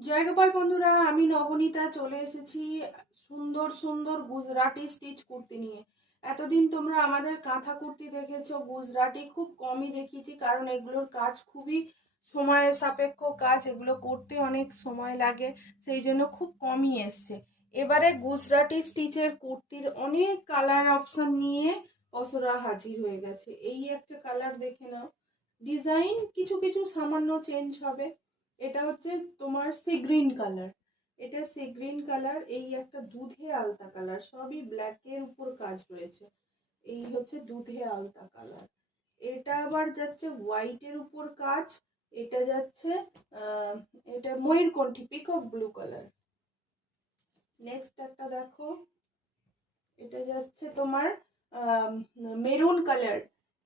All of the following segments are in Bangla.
জয়গোপাল বন্ধুরা, আমি নবনীতা চলে এসেছি সুন্দর সুন্দর গুজরাটি স্টিচ কুর্তি নিয়ে। এতদিন তোমরা আমাদের কাঁথা কুর্তি দেখেছো, গুজরাটি খুব কমই দেখিয়েছি, কারণ এগুলোর কাজ খুবই সময় সাপেক্ষ কাজ, এগুলো করতে অনেক সময় লাগে, সেই জন্য খুব কমই এসছে। এবারে গুজরাটি স্টিচের কুর্তির অনেক কালার অপশন নিয়ে অসরা হাজির হয়ে গেছে। এই একটা কালার দেখে নাও, ডিজাইন কিছু কিছু সামান্য চেঞ্জ হবে। এটা হচ্ছে তোমার সি গ্রিন কালার, এটা সি গ্রিন কালার, এই একটা দুধে আলতা কালার, সবই ব্ল্যাকের উপর কাজ রয়েছে। এই হচ্ছে দুধে আলতা কালার। এটা আবার যাচ্ছে হোয়াইটের উপর কাজ, এটা যাচ্ছে এটা ময়ূরকণ্ঠী পিকক ব্লু কালার। নেক্সট একটা দেখো, এটা যাচ্ছে তোমার মেরুন কালার,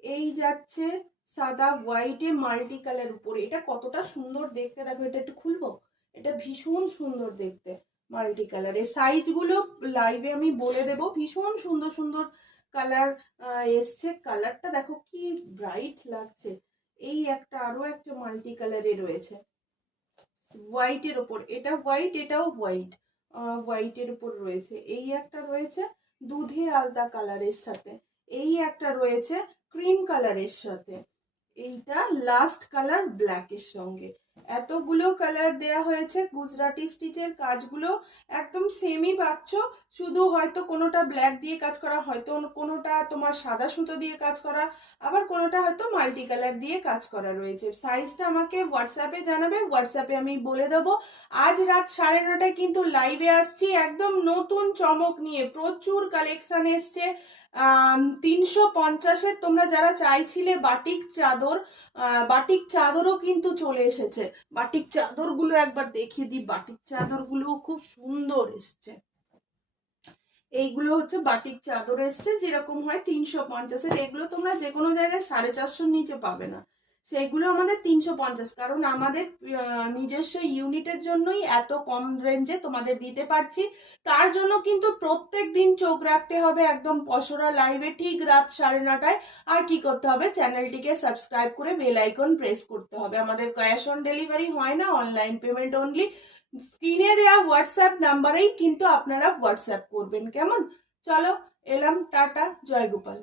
এই যাচ্ছে সাদা হোয়াইটে মাল্টি কালার উপরে। এটা কতটা সুন্দর দেখতে, দেখো এটা একটু খুলবো, এটা ভীষণ সুন্দর দেখতে মাল্টি কালার। এই সাইজগুলো লাইভে আমি বলে দেব, ভীষণ সুন্দর সুন্দর কালার এসছে। কালারটা দেখো কি ব্রাইট লাগছে। এই একটা আরো একটা মাল্টি কালারে রয়েছে হোয়াইটের ওপর, এটা হোয়াইট, এটাও হোয়াইট, হোয়াইটের উপর রয়েছে। এই একটা রয়েছে দুধে আলতা কালারের সাথে, এই একটা রয়েছে ক্রিম কালারের সাথে, এইটা লাস্ট কালার ব্ল্যাকের সঙ্গে। এতগুলো কালার দেয়া হয়েছে। গুজরাটি স্টিচের কাজগুলো একদম সেমই পাচ্ছ, শুধু হয়তো কোনোটা ব্ল্যাক দিয়ে কাজ করা, হয়তো কোনোটা তোমার সাদা সুতো দিয়ে কাজ করা, আবার কোনোটা হয়তো মাল্টি কালার দিয়ে কাজ করা রয়েছে। সাইজটা আমাকে হোয়াটসঅ্যাপে জানাবে, হোয়াটসঅ্যাপে আমি বলে দেবো। আজ রাত 9:30টায় কিন্তু লাইভে আসছি একদম নতুন চমক নিয়ে, প্রচুর কালেকশন এসছে। 350-এর তোমরা যারা চাইছিলে বাটিক চাদর, বাটিক চাদরও কিন্তু চলে এসেছে। বাটিক চাদরগুলো একবার দেখিয়ে দিই, বাটিক চাদরগুলো খুব সুন্দর এসছে। এইগুলো হচ্ছে বাটিক চাদর এসছে, যেরকম হয় 350-এর। এগুলো তোমরা যে কোনো জায়গায় 450-র নিচে পাবে না, সেইগুলো আমাদের 350, কারণ আমাদের নিজস্ব ইউনিটের জন্যই এত কম রেঞ্জে তোমাদের দিতে পারছি। তার জন্য কিন্তু প্রত্যেক দিন চোখ রাখতে হবে একদম পসরা লাইভে ঠিক রাত 9:30টায়। আর কি করতে হবে, চ্যানেলটিকে সাবস্ক্রাইব করে বেল আইকন প্রেস করতে হবে। আমাদের ক্যাশ অন ডেলিভারি হয় না, অনলাইন পেমেন্ট অনলি। স্ক্রিনে দেওয়া হোয়াটসঅ্যাপ নাম্বারেই কিন্তু আপনারা হোয়াটসঅ্যাপ করবেন, কেমন? চলো এলাম, টাটা, জয় গোপাল।